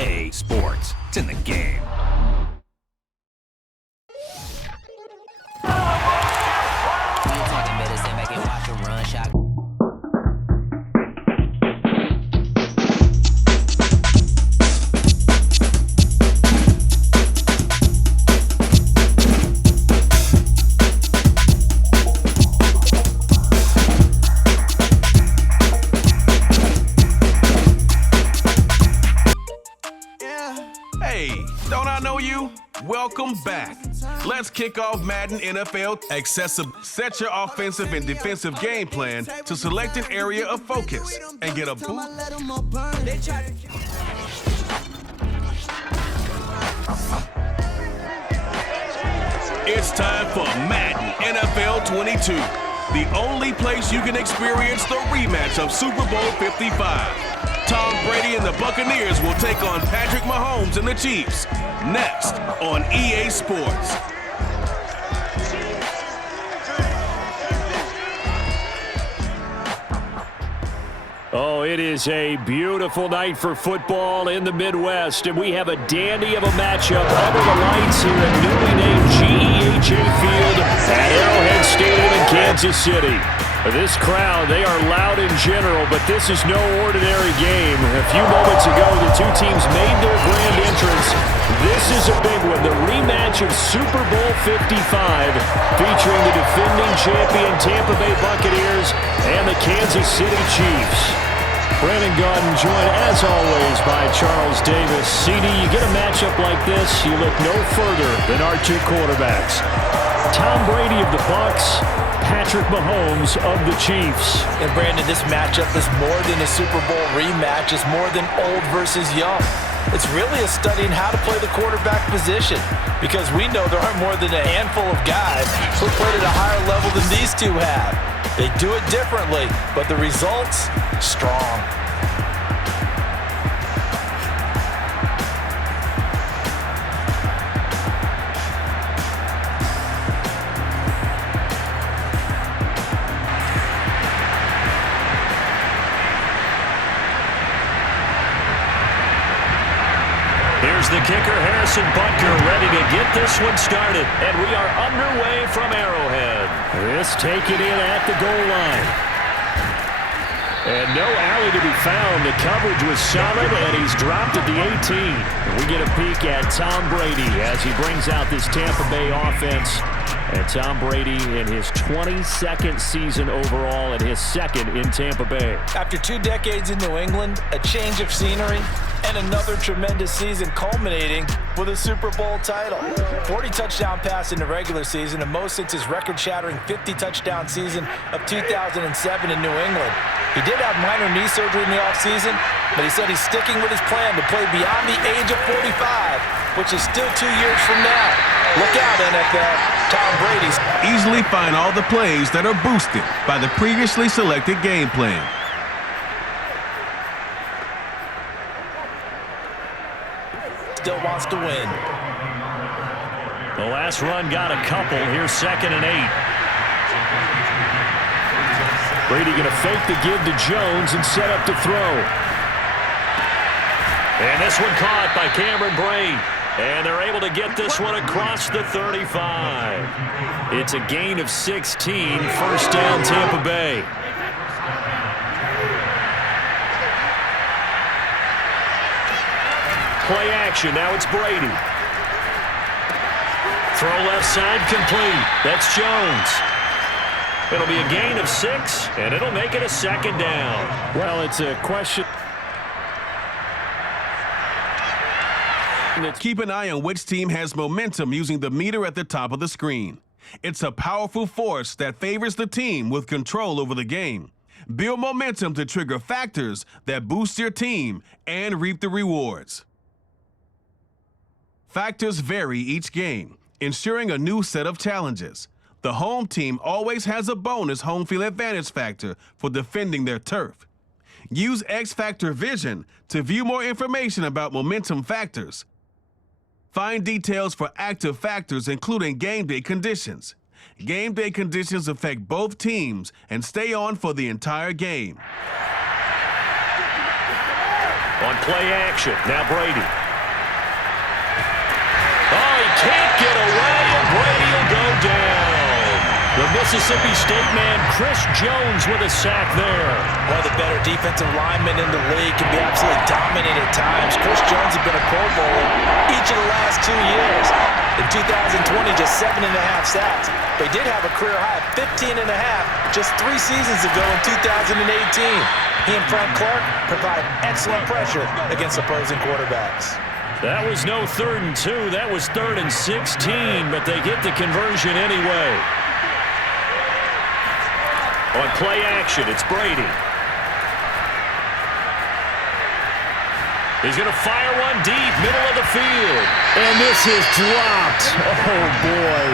EA Sports. It's in the game. Don't I know you? Welcome back. Let's kick off Madden NFL accessible. Set your offensive and defensive game plan to select an area of focus and get a boost. It's time for Madden NFL 22, the only place you can experience the rematch of Super Bowl 55. Tom Brady and the Buccaneers will take on Patrick Mahomes and the Chiefs next on EA Sports. Oh, it is a beautiful night for football in the Midwest, and we have a dandy of a matchup under the lights here at newly named GEHA Field at Arrowhead Stadium in Kansas City. This crowd, they are loud in general, but this is no ordinary game. A few moments ago, the two teams made their grand entrance. This is a big one, the rematch of Super Bowl 55, featuring the defending champion Tampa Bay Buccaneers and the Kansas City Chiefs. Brandon Gordon joined, as always, by Charles Davis. CD, you get a matchup like this, you look no further than our two quarterbacks. Tom Brady of the Bucs, Patrick Mahomes of the Chiefs. And Brandon, this matchup is more than a Super Bowl rematch. It's more than old versus young. It's really a study in how to play the quarterback position, because we know there aren't more than a handful of guys who played at a higher level than these two have. They do it differently, but the results, strong. Here's the kicker, Harrison Butker, ready to get this one started. And we are underway from Arrowhead. This taken in at the goal line. And no alley to be found. The coverage was solid, and he's dropped at the 18. And we get a peek at Tom Brady as he brings out this Tampa Bay offense. And Tom Brady in his 22nd season overall and his second in Tampa Bay. After 2 decades in New England, a change of scenery, and another tremendous season culminating with a Super Bowl title. 40 touchdown pass in the regular season, and most since his record-shattering 50-touchdown season of 2007 in New England. He did have minor knee surgery in the offseason, but he said he's sticking with his plan to play beyond the age of 45, which is still 2 years from now. Look out, NFL. Tom Brady's Easily find all the plays that are boosted by the previously selected game plan. still wants to win. The last run got a couple. Here's 2nd and 8. Brady going to fake the give to Jones and set up to throw. And this one caught by Cameron Brate. And they're able to get this one across the 35. It's a gain of 16. First down, Tampa Bay. Play action. Now it's Brady. Throw left side complete. That's Jones. It'll be a gain of 6, and it'll make it a 2nd down. Well, it's a question. Keep an eye on which team has momentum using the meter at the top of the screen. It's a powerful force that favors the team with control over the game. Build momentum to trigger factors that boost your team and reap the rewards. Factors vary each game, ensuring a new set of challenges. The home team always has a bonus home field advantage factor for defending their turf. Use X-Factor Vision to view more information about momentum factors. Find details for active factors, including game day conditions. Game day conditions affect both teams and stay on for the entire game. On play action, now Brady. Oh, he can't get away, and Brady will go down. The Mississippi State man, Chris Jones, with a sack there. One of the better defensive linemen in the league, can be absolutely dominant at times. Chris Jones has been a Pro Bowler each of the last 2 years. In 2020, just 7.5 sacks. They did have a career high of 15.5 just 3 seasons ago in 2018. He and Frank Clark provide excellent pressure against opposing quarterbacks. That was no 3rd and 2. That was 3rd and 16, but they get the conversion anyway. On play action, it's Brady. He's going to fire one deep, middle of the field. And this is dropped. Oh, boy.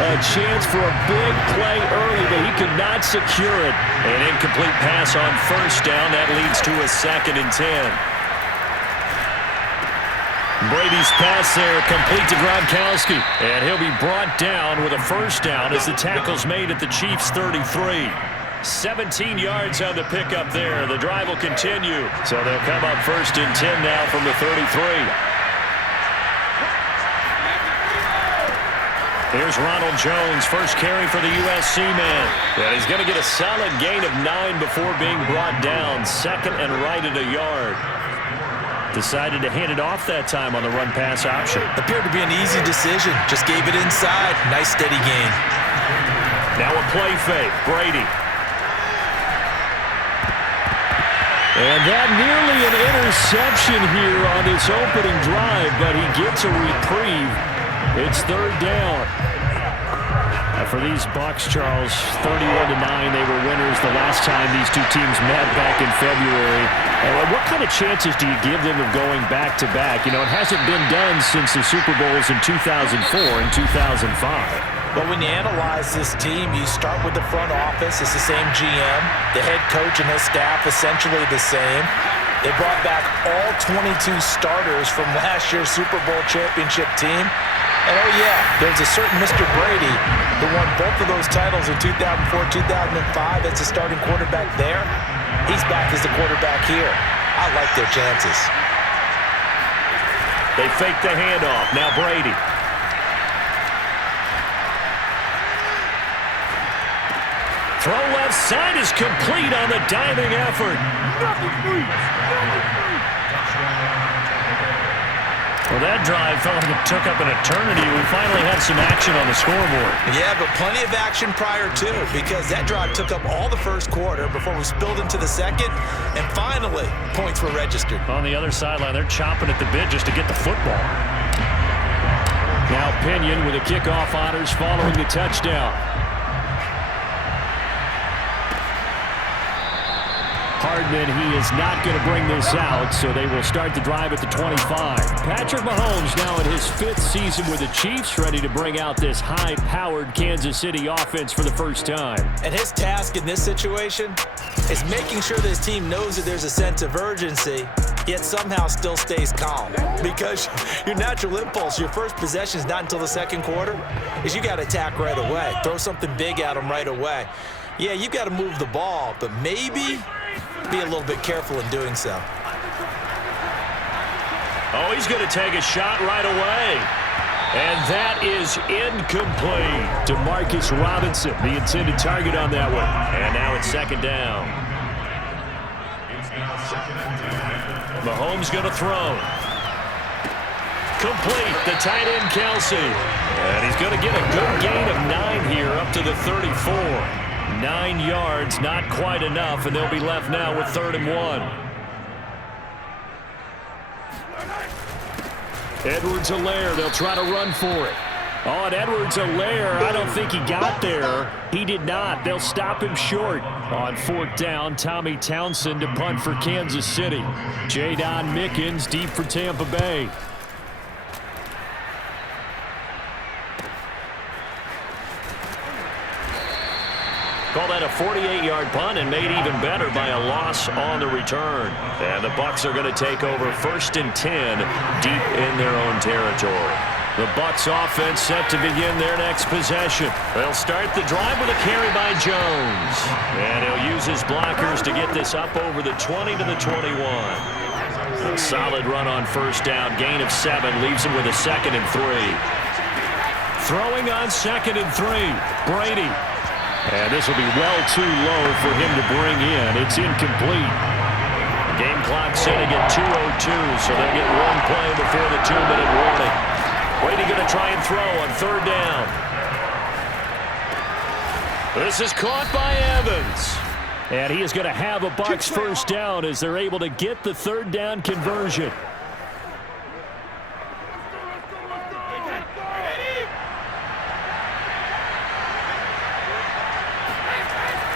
A chance for a big play early, but he could not secure it. An incomplete pass on 1st down. That leads to a 2nd and 10. Brady's pass there, complete to Gronkowski. And he'll be brought down with a 1st down as the tackle's made at the Chiefs' 33. 17 yards on the pickup there. The drive will continue. So they'll come up 1st and 10 now from the 33. Here's Ronald Jones, first carry for the USC man. And he's going to get a solid gain of 9 before being brought down. 2nd and right at a yard. Decided to hand it off that time on the run-pass option. Appeared to be an easy decision. Just gave it inside. Nice steady gain. Now a play fake. Brady. And that nearly an interception here on this opening drive, but he gets a reprieve. It's 3rd down. For these Bucs, Charles, 31-9, they were winners the last time these two teams met back in February. And what kind of chances do you give them of going back-to-back? You know, it hasn't been done since the Super Bowls in 2004 and 2005. But when you analyze this team, you start with the front office. It's the same GM. The head coach and his staff essentially the same. They brought back all 22 starters from last year's Super Bowl championship team. And oh yeah, there's a certain Mr. Brady who won both of those titles in 2004, 2005 as the starting quarterback there. He's back as the quarterback here. I like their chances. They fake the handoff. Now Brady. Throw left side is complete on the diving effort. Well, that drive felt like it took up an eternity. We finally had some action on the scoreboard. Yeah, but plenty of action prior to, because that drive took up all the 1st quarter before we spilled into the 2nd, and finally, points were registered. On the other sideline, they're chomping at the bit just to get the football. Now Pinion with the kickoff honors following the touchdown. Hardman, he is not going to bring this out, so they will start the drive at the 25. Patrick Mahomes now in his 5th season with the Chiefs, ready to bring out this high-powered Kansas City offense for the first time. And his task in this situation is making sure this team knows that there's a sense of urgency, yet somehow still stays calm. Because your natural impulse, your first possession is not until the 2nd quarter, is you got to attack right away. Throw something big at them right away. Yeah, you got to move the ball, but maybe be a little bit careful in doing so. Oh, he's going to take a shot right away. And that is incomplete. DeMarcus Robinson, the intended target on that one. And now it's 2nd down. Mahomes going to throw. Complete. The tight end, Kelsey. And he's going to get a good gain of 9 here up to the 34. 9 yards, not quite enough, and they'll be left now with 3rd and 1. Edwards-Helaire, they'll try to run for it. Oh, and Edwards-Helaire, I don't think he got there. He did not. They'll stop him short. On 4th down, Tommy Townsend to punt for Kansas City. Jadon Mickens deep for Tampa Bay. Call that a 48-yard punt and made even better by a loss on the return. And the Bucs are going to take over 1st and 10 deep in their own territory. The Bucs offense set to begin their next possession. They'll start the drive with a carry by Jones. And he'll use his blockers to get this up over the 20 to the 21. A solid run on first down. Gain of 7 leaves him with a 2nd and 3. Throwing on 2nd and 3. Brady. And this will be well too low for him to bring in. It's incomplete. Game clock sitting at 2:02, so they'll get one play before the 2-minute warning. Brady going to try and throw on 3rd down. This is caught by Evans. And he is going to have a Bucs first down as they're able to get the 3rd down conversion.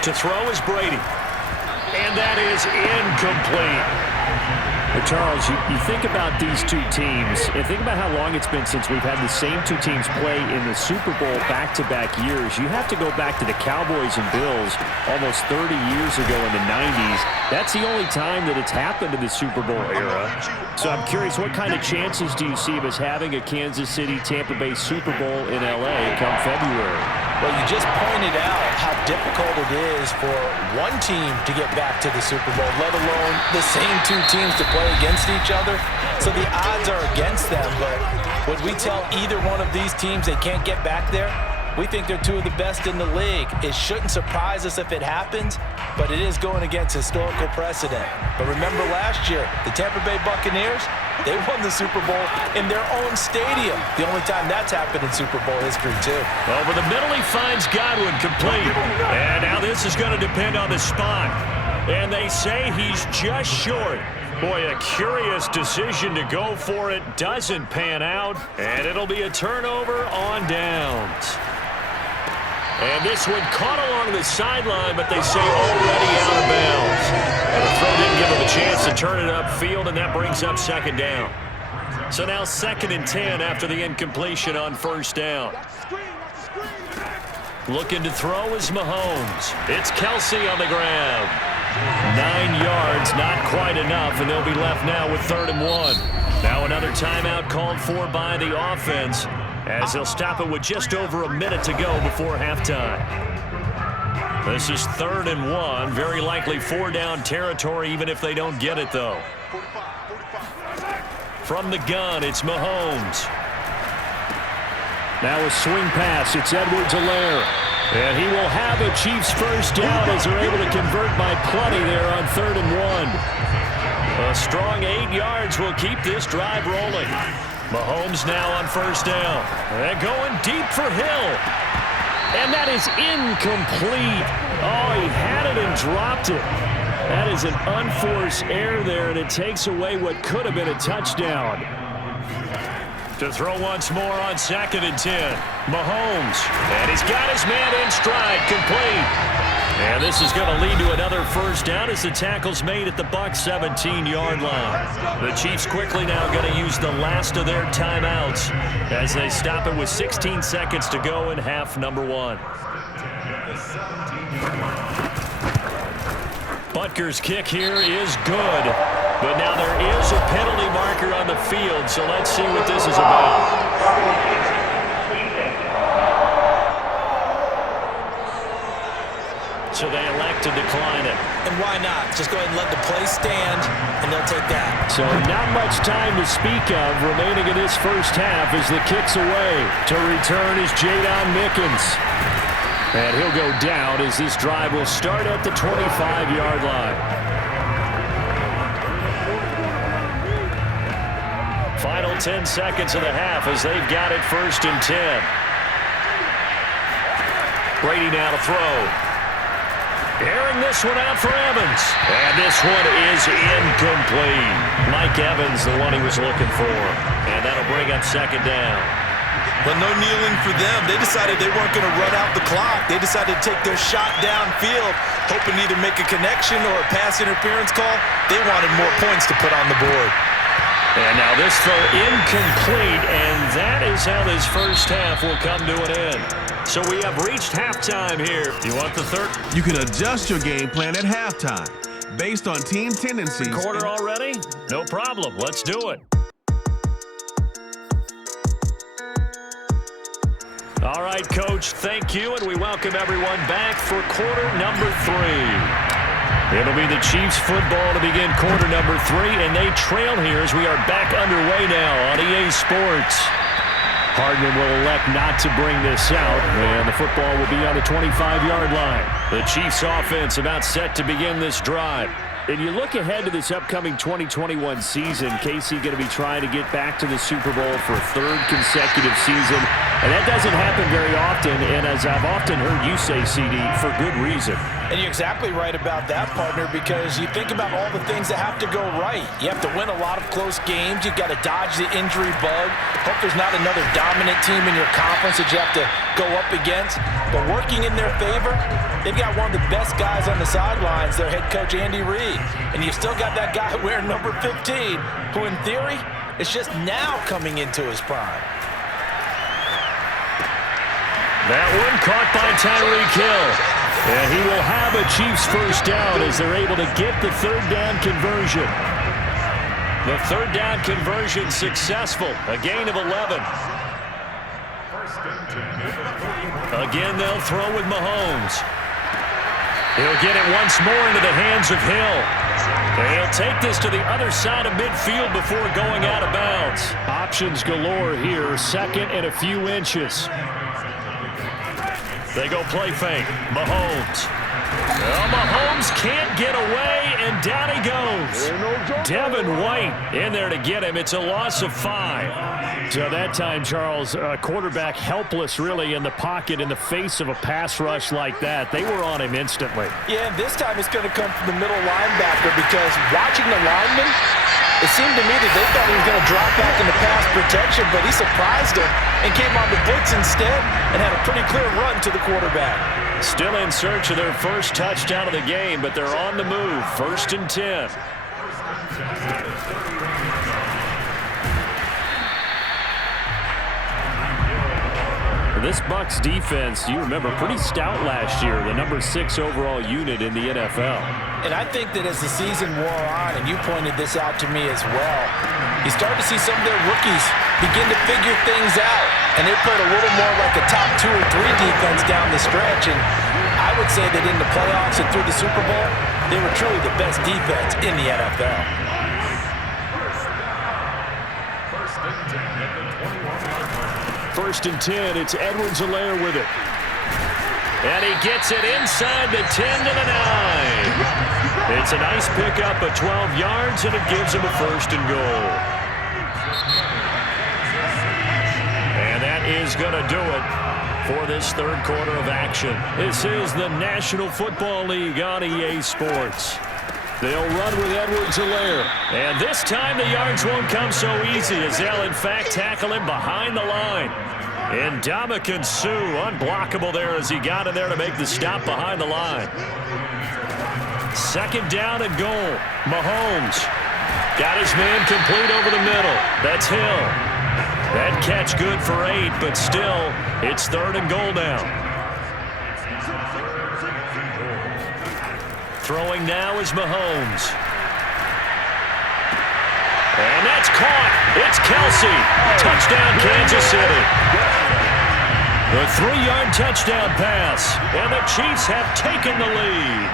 To throw is Brady. And that is incomplete. Charles, you think about these two teams, and think about how long it's been since we've had the same two teams play in the Super Bowl back-to-back years. You have to go back to the Cowboys and Bills almost 30 years ago in the 90s. That's the only time that it's happened in the Super Bowl era. So I'm curious, what kind of chances do you see of us having a Kansas City-Tampa Bay Super Bowl in L.A. come February? Well, you just pointed out how difficult it is for one team to get back to the Super Bowl, let alone the same two teams to play against each other. So the odds are against them, but when we tell either one of these teams they can't get back there, we think they're two of the best in the league. It shouldn't surprise us if it happens, but it is going against historical precedent. But remember last year, the Tampa Bay Buccaneers, they won the Super Bowl in their own stadium. The only time that's happened in Super Bowl history, too. Over the middle, he finds Godwin complete. And now this is going to depend on the spot. And they say he's just short. Boy, a curious decision to go for it. Doesn't pan out. And it'll be a turnover on downs. And this one caught along the sideline, but they say already out of bounds. And the throw didn't give him a chance to turn it upfield, and that brings up 2nd down. So now 2nd and 10 after the incompletion on 1st down. Looking to throw is Mahomes. It's Kelsey on the grab. 9 yards, not quite enough, and they'll be left now with 3rd and 1. Now another timeout called for by the offense, as they'll stop it with just over a minute to go before halftime. This is 3rd and 1, very likely 4-down territory even if they don't get it, though. From the gun, it's Mahomes. Now a swing pass, it's Edwards-Helaire. And he will have a Chiefs first down as they're able to convert by plenty there on 3rd and 1. A strong 8 yards will keep this drive rolling. Mahomes now on 1st down. And going deep for Hill. And that is incomplete. Oh, he had it and dropped it. That is an unforced error there, and it takes away what could have been a touchdown. To throw once more on 2nd and 10. Mahomes. And he's got his man in stride, complete. And this is going to lead to another first down as the tackle's made at the Bucs 17-yard line. The Chiefs quickly now going to use the last of their timeouts as they stop it with 16 seconds to go in half number 1. Butker's kick here is good. But now there is a penalty marker on the field, so let's see what this is about. So they elect to decline it. And why not? Just go ahead and let the play stand, and they'll take that. So not much time to speak of remaining in this first half as the kick's away. To return is Jadon Mickens. And he'll go down as this drive will start at the 25-yard line. Final 10 seconds of the half as they've got it 1st and 10. Brady now to throw. Airing this one out for Evans. And this one is incomplete. Mike Evans, the one he was looking for. And that'll bring up 2nd down. But no kneeling for them. They decided they weren't going to run out the clock. They decided to take their shot downfield, hoping to either make a connection or a pass interference call. They wanted more points to put on the board. And now this throw incomplete, and that is how this first half will come to an end. So we have reached halftime here. You want the third? You can adjust your game plan at halftime based on team tendencies. Quarter already? No problem. Let's do it. All right, Coach, thank you, and we welcome everyone back for quarter number 3. It'll be the Chiefs football to begin quarter number 3, and they trail here as we are back underway now on EA Sports. Hardman will elect not to bring this out, and the football will be on the 25-yard line. The Chiefs offense about set to begin this drive. And you look ahead to this upcoming 2021 season, KC going to be trying to get back to the Super Bowl for a 3rd consecutive season. And that doesn't happen very often, and as I've often heard you say, CD, for good reason. And you're exactly right about that, partner, because you think about all the things that have to go right. You have to win a lot of close games. You've got to dodge the injury bug. Hope there's not another dominant team in your conference that you have to go up against. But working in their favor, they've got one of the best guys on the sidelines, their head coach, Andy Reid. And you've still got that guy wearing number 15, who in theory is just now coming into his prime. That one caught by Tyreek Hill. And he will have a Chiefs first down as they're able to get the 3rd down conversion. The 3rd down conversion successful. A gain of 11. Again, they'll throw with Mahomes. He'll get it once more into the hands of Hill. And he'll take this to the other side of midfield before going out of bounds. Options galore here. 2nd and a few inches. They go play fake. Mahomes. Well, Mahomes can't get away, and down he goes. Devin White in there to get him. It's a loss of 5. So that time, Charles, quarterback helpless really in the pocket in the face of a pass rush like that. They were on him instantly. Yeah, and this time it's going to come from the middle linebacker because watching the lineman, it seemed to me that they thought he was going to drop back into pass protection, but he surprised him and came on the blitz instead and had a pretty clear run to the quarterback. Still in search of their first touchdown of the game, but they're on the move. 1st and 10. This Bucs defense, you remember, pretty stout last year, the number 6 overall unit in the NFL. And I think that as the season wore on, and you pointed this out to me as well, you start to see some of their rookies begin to figure things out. And they played a little more like a top 2 or 3 defense down the stretch. And I would say that in the playoffs and through the Super Bowl, they were truly the best defense in the NFL. 1st and 10, it's Edwards-Helaire with it. And he gets it inside the 10 to the 9. It's a nice pickup of 12 yards, and it gives him a 1st and goal. And that is going to do it for this 3rd quarter of action. This is the National Football League on EA Sports. They'll run with Edwards-Helaire. And this time the yards won't come so easy as they'll, in fact, tackle him behind the line. And Napjcyd, unblockable there as he got in there to make the stop behind the line. 2nd down and goal. Mahomes got his man complete over the middle. That's Hill. That catch good for 8, but still, it's 3rd and goal now. Throwing now is Mahomes. And that's caught. It's Kelsey. Touchdown, Kansas City. The 3-yard touchdown pass. And the Chiefs have taken the lead.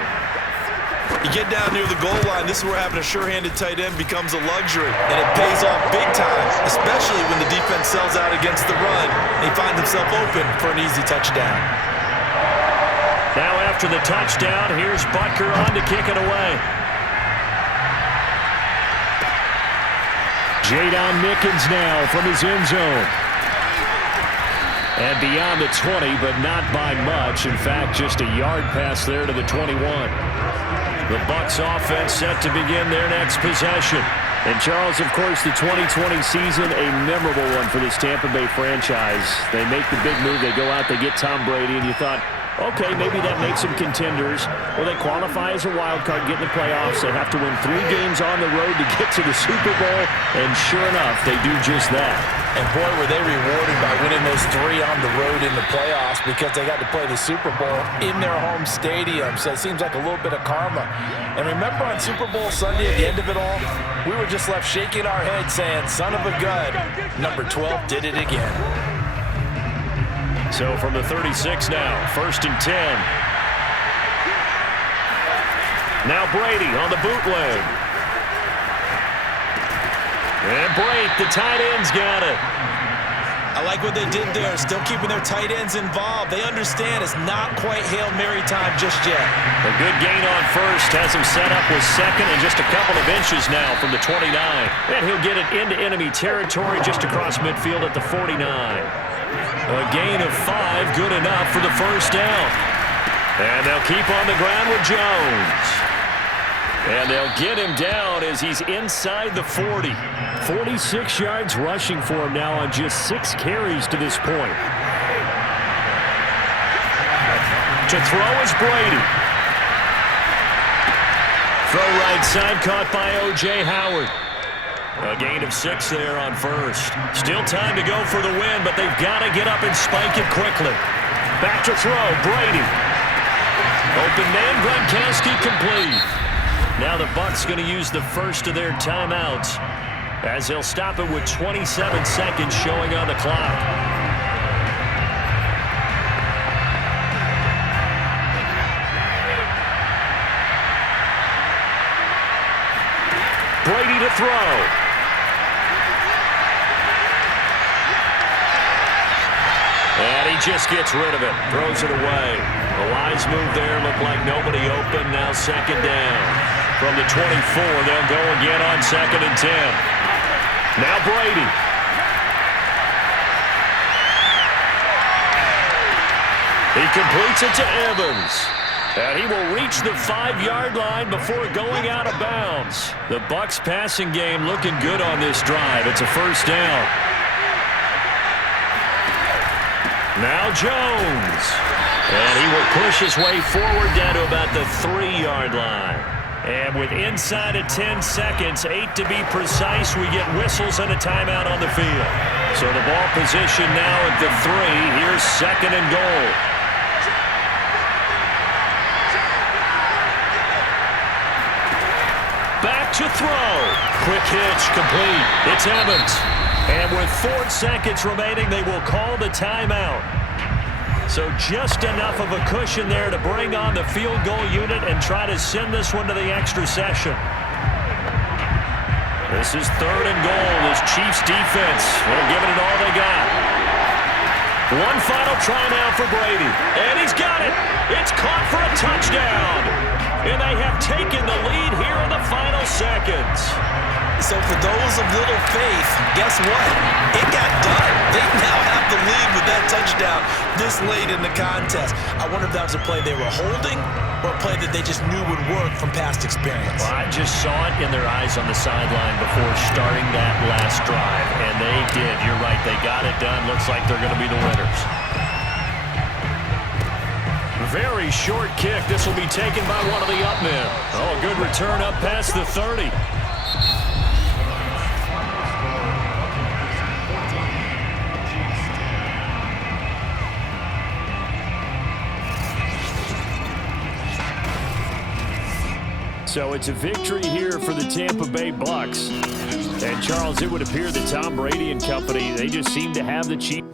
You get down near the goal line, this is where having a sure-handed tight end becomes a luxury. And it pays off big time, especially when the defense sells out against the run. And he finds himself open for an easy touchdown. Now after the touchdown, here's Butker on to kick it away. Jadon Mickens now from his end zone. And beyond the 20, but not by much. In fact, just a yard pass there to the 21. The Bucs offense set to begin their next possession. And Charles, of course, the 2020 season, a memorable one for this Tampa Bay franchise. They make the big move. They go out, they get Tom Brady, and you thought, okay, maybe that makes them contenders. Well, they qualify as a wild card, get in the playoffs. They have to win 3 games on the road to get to the Super Bowl, and sure enough, they do just that. And boy, were they rewarded by winning those 3 on the road in the playoffs because they got to play the Super Bowl in their home stadium. So it seems like a little bit of karma. And remember on Super Bowl Sunday at the end of it all, we were just left shaking our heads saying, son of a gun, number 12 did it again. So from the 36 now, 1st and 10. Now Brady on the bootleg. And Brake, the tight end's got it. I like what they did there, still keeping their tight ends involved. They understand it's not quite Hail Mary time just yet. A good gain on first has him set up with second and just a couple of inches now from the 29. And he'll get it into enemy territory just across midfield at the 49. A gain of 5, good enough for the first down. And they'll keep on the ground with Jones. And they'll get him down as he's inside the 40. 46 yards rushing for him now on just 6 carries to this point. To throw is Brady. Throw right side caught by O.J. Howard. A gain of 6 there on first. Still time to go for the win, but they've got to get up and spike it quickly. Back to throw, Brady. Open man, Gronkowski complete. Now the Bucs going to use the first of their timeouts as they'll stop it with 27 seconds showing on the clock. Brady to throw. And he just gets rid of it, throws it away. A wise move there, looked like nobody open, now second down. From the 24, they'll go again on 2nd and 10. Now Brady. He completes it to Evans. And he will reach the 5-yard line before going out of bounds. The Bucs passing game looking good on this drive. It's a first down. Now Jones. And he will push his way forward down to about the 3-yard line. And with inside of 10 seconds, 8 to be precise, we get whistles and a timeout on the field. So the ball position now at the 3. Here's 2nd and goal. Back to throw. Quick hitch, complete. It's Evans. And with 4 seconds remaining, they will call the timeout. So just enough of a cushion there to bring on the field goal unit and try to send this one to the extra session. This is 3rd and goal. This Chiefs defense, they're giving it all they got. One final try now for Brady. And he's got it. It's caught for a touchdown. And they have taken the lead here in the final seconds. So for those of little faith, guess what? It got done. They now have the lead with that touchdown this late in the contest. I wonder if that was a play they were holding or a play that they just knew would work from past experience. Well, I just saw it in their eyes on the sideline before starting that last drive, and they did. You're right. They got it done. Looks like they're going to be the winners. Very short kick. This will be taken by one of the up men. Oh, good return up past the 30. So it's a victory here for the Tampa Bay Bucs. And, Charles, it would appear that Tom Brady and company, they just seem to have the Chiefs.